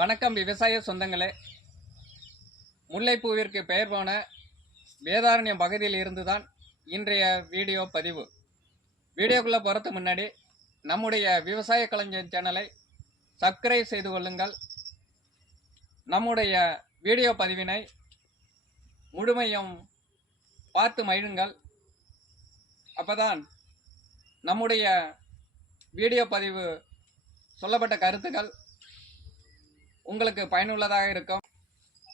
வணக்கம் விவசாய சொந்தங்களே. முல்லைப்பூவிற்கு பெயர் போன வேதாரண்யம் பகுதியில் இருந்துதான் இன்றைய வீடியோ பதிவு. வீடியோக்குள்ளே போகிறதுக்கு முன்னாடி நம்முடைய விவசாய கலைஞர் சேனலை சப்ஸ்கிரைப் செய்து கொள்ளுங்கள். நம்முடைய வீடியோ பதிவினை முழுமையும் பார்த்து மகிழுங்கள். அப்போதான் நம்முடைய வீடியோ பதிவு சொல்லப்பட்ட கருத்துக்கள் உங்களுக்கு பயனுள்ளதாக இருக்கும்.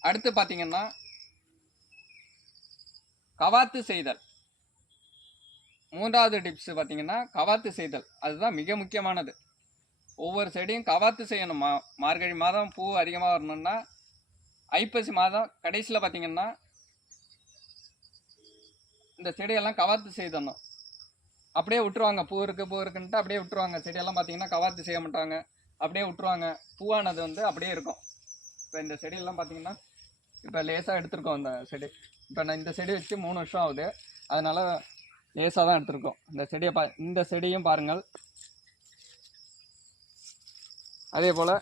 அடுத்து பார்த்தீங்கன்னா, கவாத்து செய்தல். மூன்றாவது டிப்ஸ் பார்த்தீங்கன்னா கவாத்து செய்தல். அதுதான் மிக முக்கியமானது. ஒவ்வொரு செடியும் கவாத்து செய்யணும். மார்கழி மாதம் பூ அதிகமாக வரணும்னா ஐப்பசி மாதம் கடைசியில் பார்த்தீங்கன்னா இந்த செடியெல்லாம் கவாத்து செய்தணும். அப்படியே விட்டுருவாங்க. பூ இருக்குன்ட்டு அப்படியே விட்டுருவாங்க. செடியெல்லாம் பார்த்தீங்கன்னா கவாத்து செய்ய மாட்டாங்க, அப்படியே விட்டுருவாங்க. பூவானது அப்படியே இருக்கும். இப்போ இந்த செடியெல்லாம் பார்த்தீங்கன்னா இப்போ லேசாக எடுத்திருக்கோம். இந்த செடி இப்போ நான் இந்த செடி வச்சு 3 வருஷம் ஆகுது. அதனால் லேசாக தான் எடுத்திருக்கோம். இந்த செடியும் பாருங்கள். அதே போல்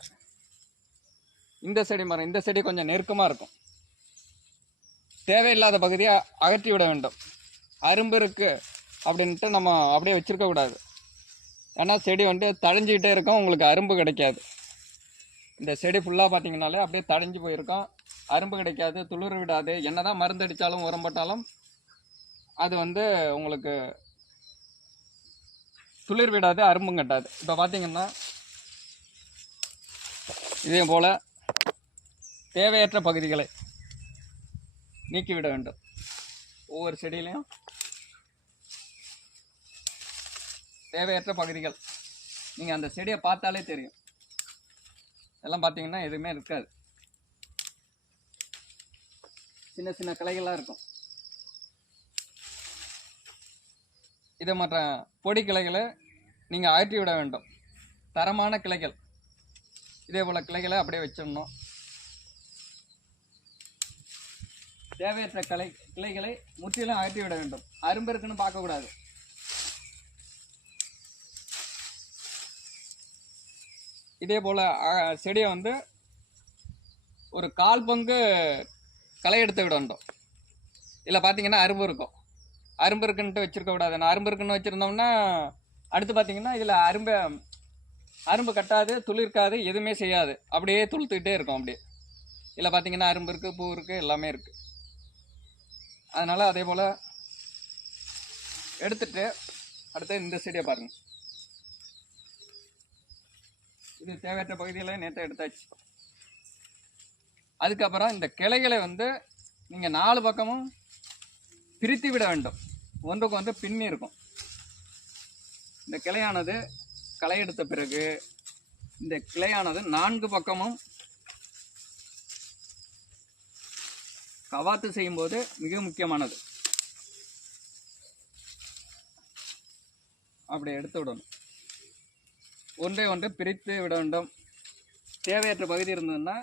இந்த செடி மரம், இந்த செடி கொஞ்சம் நெருக்கமாக இருக்கும். தேவையில்லாத பகுதியை அகற்றி விட வேண்டும். அரும்பு இருக்குது அப்படின்ட்டு நம்ம அப்படியே வச்சுருக்கக்கூடாது. ஏன்னா செடி தழைஞ்சிக்கிட்டே இருக்கும், உங்களுக்கு அரும்பு கிடைக்காது. இந்த செடி ஃபுல்லாக பார்த்தீங்கன்னாலே அப்படியே தழைஞ்சி போயிருக்கும், அரும்பு கிடைக்காது, துளிர் விடாது. என்னதான் மருந்து அடித்தாலும் உரம் போட்டாலும் அது உங்களுக்கு துளிர் விடாது, அரும்பும் கட்டாது. இப்போ பார்த்தீங்கன்னா இதே போல் தேவையற்ற பகுதிகளை நீக்கிவிட வேண்டும். ஒவ்வொரு செடியிலையும் தேவையற்ற பகுதிகள் நீங்கள் அந்த செடியை பார்த்தாலே தெரியும். எல்லாம் பார்த்தீங்கன்னா எதுவுமே இருக்காது, சின்ன சின்ன கிளைகள்லாம் இருக்கும். இதை மற்ற பொடி கிளைகளை நீங்கள் அகற்றி விட வேண்டும். தரமான கிளைகள் இதே போல் கிளைகளை அப்படியே வச்சிடணும். தேவையற்ற கிளைகளை முற்றிலும் அகற்றி விட வேண்டும். அரும்பு இருக்குன்னு பார்க்கக்கூடாது. இதே போல் செடியை ஒரு 1/4 பங்கு களை எடுத்து விட வேண்டும். இதில் பார்த்தீங்கன்னா அரும்பு இருக்கும். அரும்பு இருக்குன்ட்டு வச்சுருக்கக்கூடாது. நான் அரும்பு இருக்குன்னு வச்சுருந்தோம்னா அடுத்து பார்த்தீங்கன்னா இதில் அரும்பு கட்டாது, துளிர்க்காது, எதுவுமே செய்யாது, அப்படியே துளுத்துக்கிட்டே இருக்கும். அப்படியே இதில் பார்த்தீங்கன்னா அரும்பு இருக்குது, பூ இருக்குது, எல்லாமே இருக்குது. அதனால் அதே போல் எடுத்துட்டு அடுத்து இந்த செடியை பாருங்கள். இது தேவையற்ற பகுதியில் நேற்று எடுத்தாச்சு. அதுக்கப்புறம் இந்த கிளைகளை நீங்கள் 4 பக்கமும் பிரித்து விட வேண்டும். ஒன்றுக்கு பின்னி இருக்கும். இந்த கிளையானது களை எடுத்த பிறகு இந்த கிளையானது 4 பக்கமும் கவாத்து செய்யும்போது மிக முக்கியமானது. அப்படி எடுத்து விடணும். ஒன்றை பிரித்து விட வேண்டும். தேவையற்ற பகுதி இருந்ததுன்னா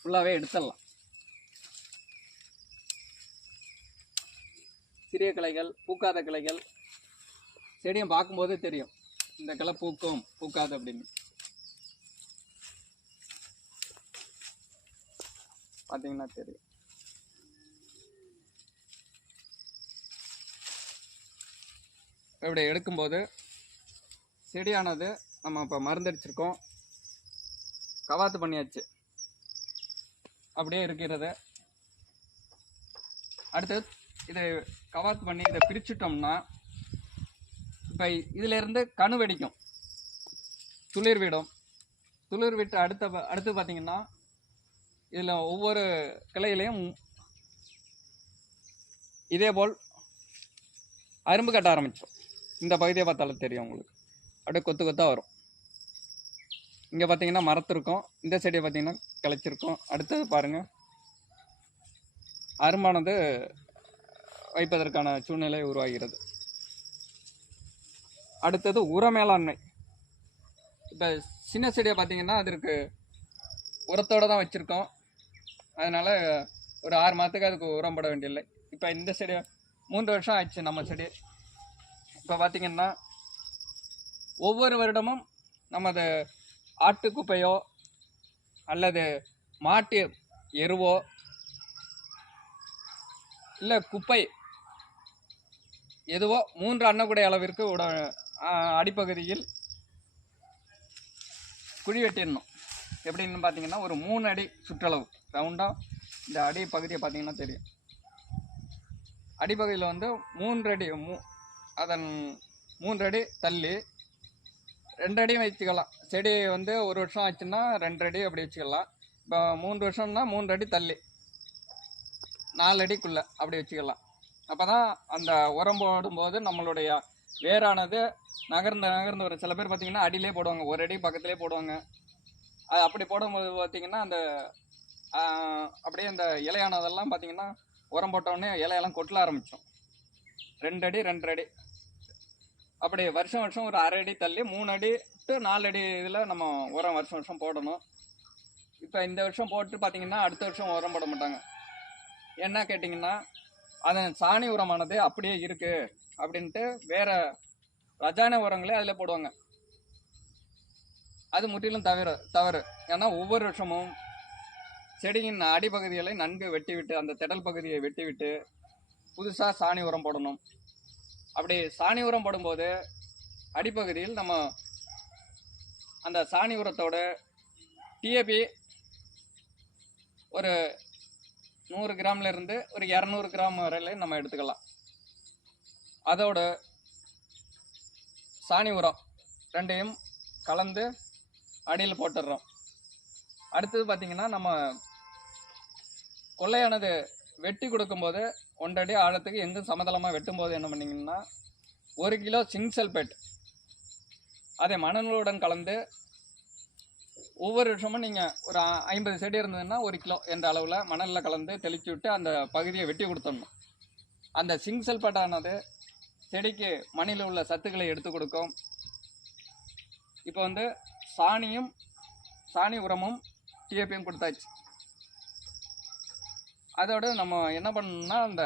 ஃபுல்லாகவே எடுத்துடலாம். சிறிய கிளைகள், பூக்காத கிளைகள் செடியும் பார்க்கும்போது தெரியும் இந்த கிளை பூக்கும் பூக்காது அப்படின்னு. பார்த்தீங்கன்னா தெரியும். இப்படி எடுக்கும்போது செடியானது நம்ம இப்போ மருந்தடிச்சிருக்கோம், கவாத்து பண்ணியாச்சு, அப்படியே இருக்கிறது. அடுத்து இதை கவாத்து பண்ணி இதை பிரிச்சுட்டோம்னா இப்போ இதிலேருந்து கணு வெடிக்கும், துளிர் விடும். துளிர் விட்டு அடுத்து பார்த்தீங்கன்னா இதில் ஒவ்வொரு கிளையிலையும் இதேபோல் அரும்பு கட்ட ஆரம்பிச்சோம். இந்த பகுதியை பார்த்தாலும் தெரியும் உங்களுக்கு, அப்படியே கொத்து கொத்தாக வரும். இங்கே பார்த்தீங்கன்னா மரத்திருக்கும், இந்த செடியை பார்த்தீங்கன்னா கிளைச்சிருக்கும். அடுத்தது பாருங்கள், அரும்பானது வைப்பதற்கான சூழ்நிலை உருவாகிறது. அடுத்தது உர மேலாண்மை. இப்போ சின்ன செடியை பார்த்தீங்கன்னா அதற்கு உரத்தோடு தான் வச்சுருக்கோம். அதனால் ஒரு 6 மாதத்துக்கு அதுக்கு உரம் போட வேண்டியதில்லை. இப்போ இந்த செடியை 3 வருஷம் ஆயிடுச்சு நம்ம செடி. இப்போ பார்த்திங்கன்னா ஒவ்வொரு வருடமும் நமது ஆட்டு குப்பையோ அல்லது மாட்டு எருவோ இல்லை குப்பை எதுவோ 3 அன்னக்குடை அளவிற்கு அடிப்பகுதியில் குழி வெட்டிடணும். எப்படின்னு பார்த்தீங்கன்னா ஒரு 3 அடி சுற்றளவு ரவுண்டாக இந்த அடி பகுதியை பார்த்தீங்கன்னா தெரியும். அடிப்பகுதியில் வந்து 3 அடி அதன் 3 அடி தள்ளி 2 அடியும் வச்சுக்கலாம். செடி வந்து 1 வருஷம் ஆச்சுன்னா 2 அடி அப்படி வச்சுக்கலாம். இப்போ 3 வருஷம்னா 3 அடி தள்ளி 4 அடிக்குள்ளே அப்படி வச்சுக்கலாம். அப்போ தான் அந்த உரம் போடும்போது நம்மளுடைய வேரானது நகர்ந்து வரும். சில பேர் பார்த்திங்கன்னா அடியிலே போடுவாங்க, 1 அடி பக்கத்துலேயே போடுவாங்க. அது அப்படி போடும்போது பார்த்திங்கன்னா அந்த அப்படியே அந்த இலையானதெல்லாம் பார்த்திங்கன்னா உரம் போட்டோடனே இலையெல்லாம் கொட்டல ஆரம்பித்தோம். 2 அடி 2 அடி அப்படி வருஷம் ஒரு 1/2 அடி தள்ளி 3 அடி டு 4 அடி இதில் நம்ம உரம் வருஷம் போடணும். இப்போ இந்த வருஷம் போட்டு பார்த்திங்கன்னா அடுத்த வருஷம் உரம் போட மாட்டாங்க. என்ன கேட்டிங்கன்னா அதன் சாணி உரமானது அப்படியே இருக்குது அப்படின்ட்டு வேறு ரசாயன உரங்களே அதில் போடுவாங்க. அது முற்றிலும் தவறு. ஏன்னா ஒவ்வொரு வருஷமும் செடியின் அடிப்பகுதிகளை நன்கு வெட்டிவிட்டு அந்த திடல் பகுதியை வெட்டிவிட்டு புதுசாக சாணி உரம் போடணும். அப்படி சாணி உரம் போடும்போது அடிப்பகுதியில் நம்ம அந்த சாணி உரத்தோட டிஏபி ஒரு 100 கிராம்லேருந்து ஒரு 200 கிராம் வரையில நம்ம எடுத்துக்கலாம். அதோட சாணி உரம் 2யும் கலந்து அடியில் போட்டுடுறோம். அடுத்தது பார்த்திங்கன்னா நம்ம கொள்ளையானது வெட்டி கொடுக்கும்போது 1 அடி ஆழத்துக்கு எங்கும் சமதளமாக வெட்டும்போது என்ன பண்ணிங்கன்னா 1 கிலோ சிங்க் சல்பேட் அதை மணலுடன் கலந்து ஒவ்வொரு வருஷமும் நீங்கள் ஒரு 50 செடி இருந்ததுன்னா 1 கிலோ என்ற அளவில் மணலில் கலந்து தெளித்து விட்டு அந்த பகுதியை வெட்டி கொடுத்துடணும். அந்த சிங்க் சல்பேட்டானது செடிக்கு மண்ணில் உள்ள சத்துக்களை எடுத்து கொடுக்கும். இப்போ வந்து சாணி உரமும் டிஏபியும் கொடுத்தாச்சு. அதோடு நம்ம என்ன பண்ணணும்னா அந்த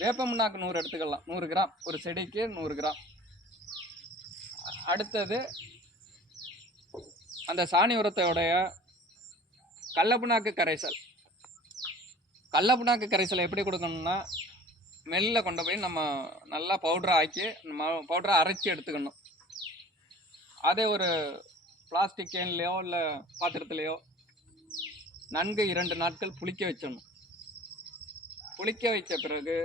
வேப்ப முன்னாக்கு 100 எடுத்துக்கலாம். 100 கிராம் ஒரு செடிக்கு 100 கிராம். அடுத்தது அந்த சாணி உரத்தோடைய கடலப்புண்ணாக்கு கரைசல் எப்படி கொடுக்கணும்னா மெல்ல கொண்டு போய் நம்ம நல்லா பவுடரை அரைச்சி எடுத்துக்கணும். அதே ஒரு பிளாஸ்டிக் கேன்லையோ இல்லை பாத்திரத்துலையோ நன்கு 2 நாட்கள் புளிக்க வச்சிடணும். புளிக்க வைத்த பிறகு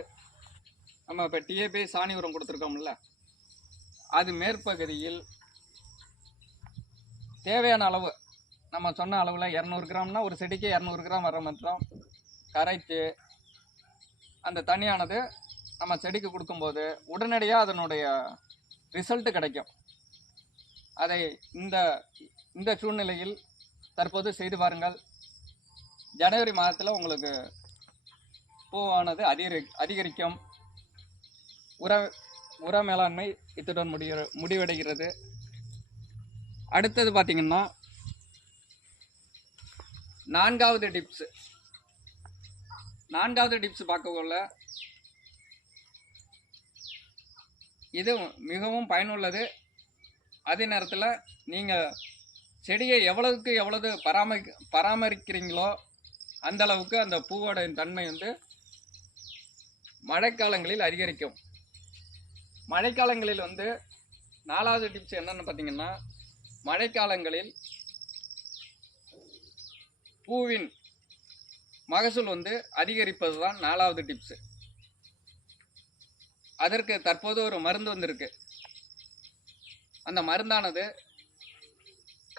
நம்ம இப்போ டிஏபி சாணி உரம் கொடுத்துருக்கோம்ல, அது மேற்பகுதியில் தேவையான அளவு நம்ம சொன்ன அளவில் 200 கிராம்னா ஒரு செடிக்கு 200 கிராம் வர மாத்திரம் கரைச்சி அந்த தண்ணியானது நம்ம செடிக்கு கொடுக்கும்போது உடனடியாக அதனுடைய ரிசல்ட்டு கிடைக்கும். அதை இந்த சூழ்நிலையில் தற்போது செய்து பாருங்கள். ஜனவரி மாதத்தில் உங்களுக்கு பூவானது அதிகரிக்கும். உர மேலாண்மை இத்துடன் முடிவடைகிறது. அடுத்தது பார்த்திங்கன்னா 4வது டிப்ஸ் பார்க்கக்குள்ள இது மிகவும் பயனுள்ளது. அதே நேரத்தில் நீங்கள் செடியை எவ்வளவு பராமரிக்கிறீங்களோ அந்த அளவுக்கு அந்த பூவோட தன்மை வந்து மழைக்காலங்களில் அதிகரிக்கும். மழைக்காலங்களில் வந்து 4வது டிப்ஸ் என்னன்னு பார்த்தீங்கன்னா மழைக்காலங்களில் பூவின் மகசூல் வந்து அதிகரிப்பது தான் 4வது டிப்ஸு. அதற்கு தற்போது ஒரு மருந்து வந்திருக்கு. அந்த மருந்தானது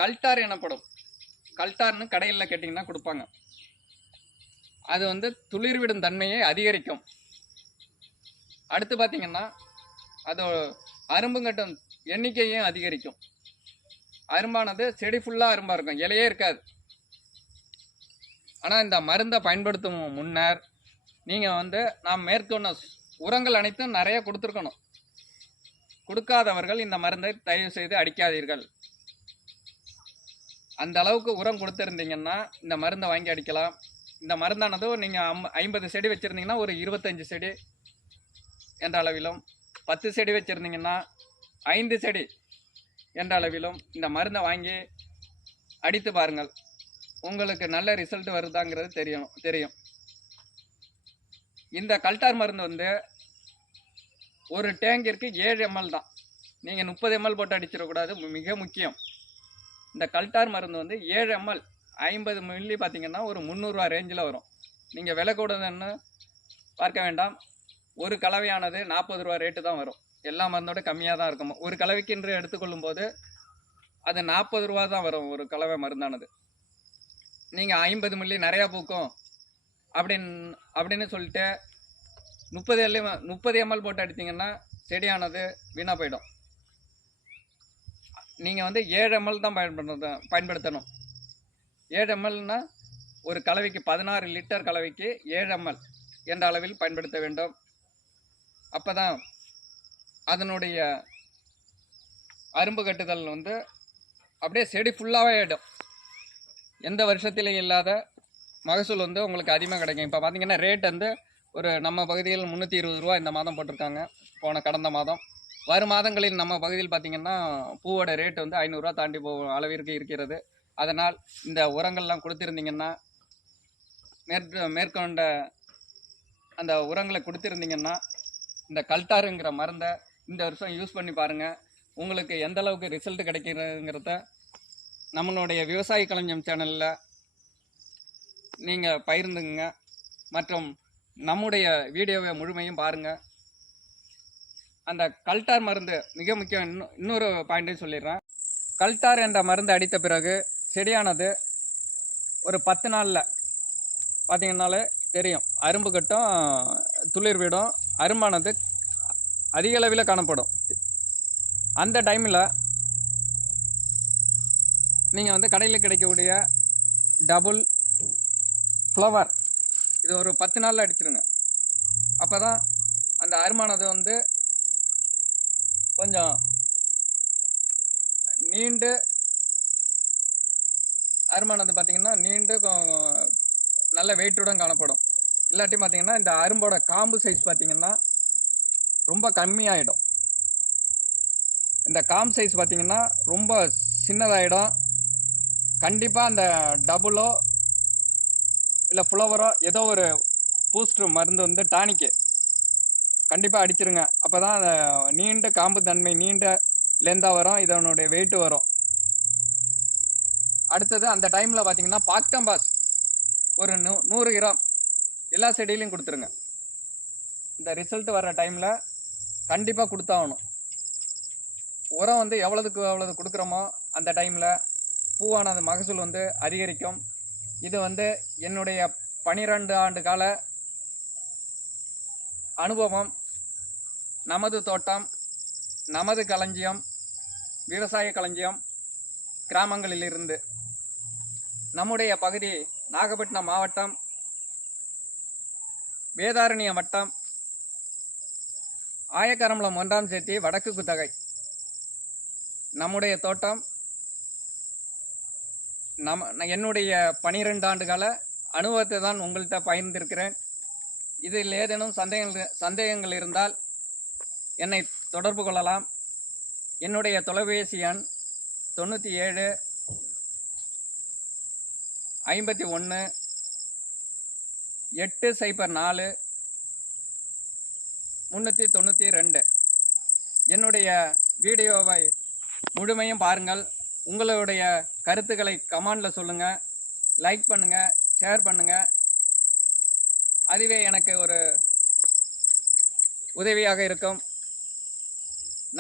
கல்டார் எனப்படும். கல்டார்னு கடையில் கேட்டிங்கன்னா கொடுப்பாங்க. அது வந்து துளிர்விடும் தன்மையை அதிகரிக்கும். அடுத்து பார்த்திங்கன்னா அது அரும்புங்கட்டும் எண்ணிக்கையும் அதிகரிக்கும். அரும்பானது செடி ஃபுல்லாக அரும்பாக இருக்கும், இலையே இருக்காது. ஆனால் இந்த மருந்தை பயன்படுத்தும் முன்னர் நீங்கள் வந்து நாம் மேற்கொண்ட உரங்கள் அனைத்தும் நிறைய கொடுத்துருக்கணும். கொடுக்காதவர்கள் இந்த மருந்தை தயவு செய்து அடிக்காதீர்கள். அந்த அளவுக்கு உரம் கொடுத்துருந்தீங்கன்னா இந்த மருந்தை வாங்கி அடிக்கலாம். இந்த மருந்தானது நீங்கள் 50 செடி வச்சுருந்தீங்கன்னா ஒரு 25 செடி என்ற அளவிலும், 10 செடி வச்சுருந்தீங்கன்னா 5 செடி என்ற அளவிலும் இந்த மருந்தை வாங்கி அடித்து பாருங்கள். உங்களுக்கு நல்ல ரிசல்ட் வருதாங்கிறது தெரியும். இந்த கல்டார் மருந்து வந்து ஒரு டேங்கிற்கு 7 ml தான். நீங்கள் 30 ml போட்டு அடிச்சிடக்கூடாது. மிக முக்கியம். இந்த கல்டார் மருந்து வந்து 7 ml 50 மில்லி பார்த்தீங்கன்னா ஒரு 300 ரூபா ரேஞ்சில் வரும். நீங்கள் விலை கூடதுன்னு பார்க்க வேண்டாம். ஒரு கலவையானது 40 ரூபா ரேட்டு தான் வரும். எல்லா மருந்தோட கம்மியாக தான் இருக்கும். ஒரு கலவைக்கு என்று எடுத்துக்கொள்ளும் போது அது 40 ரூபா தான் வரும் ஒரு கலவை மருந்தானது. நீங்கள் 50 மில்லி நிறையா பூக்கும் அப்படின்னு சொல்லிட்டு 30 ml போட்டு அடித்தீங்கன்னா செடியானது வீணாக போயிடும். நீங்கள் வந்து 7 ml தான் பயன்படுத்தணும். 7 mlனா ஒரு கலவைக்கு 16 லிட்டர் கலவைக்கு 7 ml என்ற அளவில் பயன்படுத்த வேண்டும். அப்போ தான் அதனுடைய அரும்பு கட்டுதல் வந்து அப்படியே செடி ஃபுல்லாகவே ஆகிடும். எந்த வருஷத்திலையும் இல்லாத மகசூல் வந்து உங்களுக்கு அதிகமாக கிடைக்கும். இப்போ பார்த்தீங்கன்னா ரேட் வந்து ஒரு நம்ம பகுதியில் 320 ரூபா இந்த மாதம் போட்டிருக்காங்க. கடந்த மாதம். வரும் மாதங்களில் நம்ம பகுதியில் பார்த்திங்கன்னா பூவோட ரேட் வந்து 500 ரூபா தாண்டி போகும் அளவிற்கு இருக்கிறது. அதனால் இந்த உரங்கள்லாம் கொடுத்துருந்தீங்கன்னா மேற்கொண்ட அந்த உரங்களை கொடுத்துருந்தீங்கன்னா இந்த கல்டாருங்கிற மருந்தை இந்த வருஷம் யூஸ் பண்ணி பாருங்கள். உங்களுக்கு எந்த அளவுக்கு ரிசல்ட் கிடைக்கிறதுங்கிறத நம்மளுடைய விவசாய களஞ்சியம் சேனலில் நீங்கள் பகிர்ந்துங்க. மற்றும் நம்முடைய வீடியோவை முழுமையும் பாருங்கள். அந்த கல்டார் மருந்து மிக முக்கியம். இன்னொரு பாயிண்ட்டையும் சொல்லிடுறேன். கல்டார் என்ற மருந்து அடித்த பிறகு செடியானது ஒரு 10 நாளில் பார்த்தீங்கன்னாலே தெரியும். அரும்பு கட்டும், துளிர் விடும், அரும்பானது அதிக அளவில் காணப்படும். அந்த டைமில் நீங்கள் வந்து கடையில் கிடைக்கக்கூடிய டபுள் ஃப்ளவர் இது ஒரு 10 நாளில் அடிச்சிருங்க. அப்போ தான் அந்த அரும்பானது வந்து கொஞ்சம் நீண்டு அரும்பானது பார்த்திங்கன்னா நீண்டு நல்ல வெயிட்டுடன் காணப்படும். இல்லாட்டி பார்த்திங்கன்னா இந்த அரும்போட காம்பு சைஸ் பார்த்திங்கன்னா ரொம்ப கம்மியாயிடும். இந்த காம்பு சைஸ் பார்த்திங்கன்னா ரொம்ப சின்னதாகிடும். கண்டிப்பாக அந்த டபுளோ இல்லை ஃப்ளவரோ ஏதோ ஒரு பூஸ்டர் மருந்து வந்து டானிக்கு கண்டிப்பாக அடிச்சிருங்க. அப்போ தான் அந்த நீண்ட காம்பு தன்மை நீண்ட லெந்தாக வரும். இதனுடைய வெயிட்டு வரும். அடுத்தது அந்த டைமில் பார்த்தீங்கன்னா பாக்டம்பாஸ் ஒரு 100 கிராம் எல்லா செடியிலையும் கொடுத்துருங்க. இந்த ரிசல்ட் வர்ற டைமில் கண்டிப்பாக கொடுத்தாகணும். உரம் வந்து எவ்வளவு கொடுக்குறோமோ அந்த டைமில் பூவானது மகசூல் வந்து அதிகரிக்கும். இது வந்து என்னுடைய 12 ஆண்டு கால அனுபவம். நமது தோட்டம், நமது களஞ்சியம், விவசாய களஞ்சியம் கிராமங்களிலிருந்து. நம்முடைய பகுதி நாகப்பட்டினம் மாவட்டம், வேதாரண்யம் வட்டம், ஆயக்கரம்பலம் 1ஆம் சேத்தி, வடக்கு குத்தகை. நம்முடைய தோட்டம் என்னுடைய 12 ஆண்டு கால அனுபவத்தை தான் உங்கள்கிட்ட பகிர்ந்திருக்கிறேன். இதில் ஏதேனும் சந்தேகங்கள் இருந்தால் என்னை தொடர்பு கொள்ளலாம். என்னுடைய தொலைபேசி எண் 97 51 804 392. என்னுடைய வீடியோவை முழுமையும் பாருங்கள். உங்களுடைய கருத்துக்களை கமெண்டில் சொல்லுங்கள். லைக் பண்ணுங்கள், ஷேர் பண்ணுங்கள். அதுவே எனக்கு ஒரு உதவியாக இருக்கும்.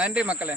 நன்றி மக்களே.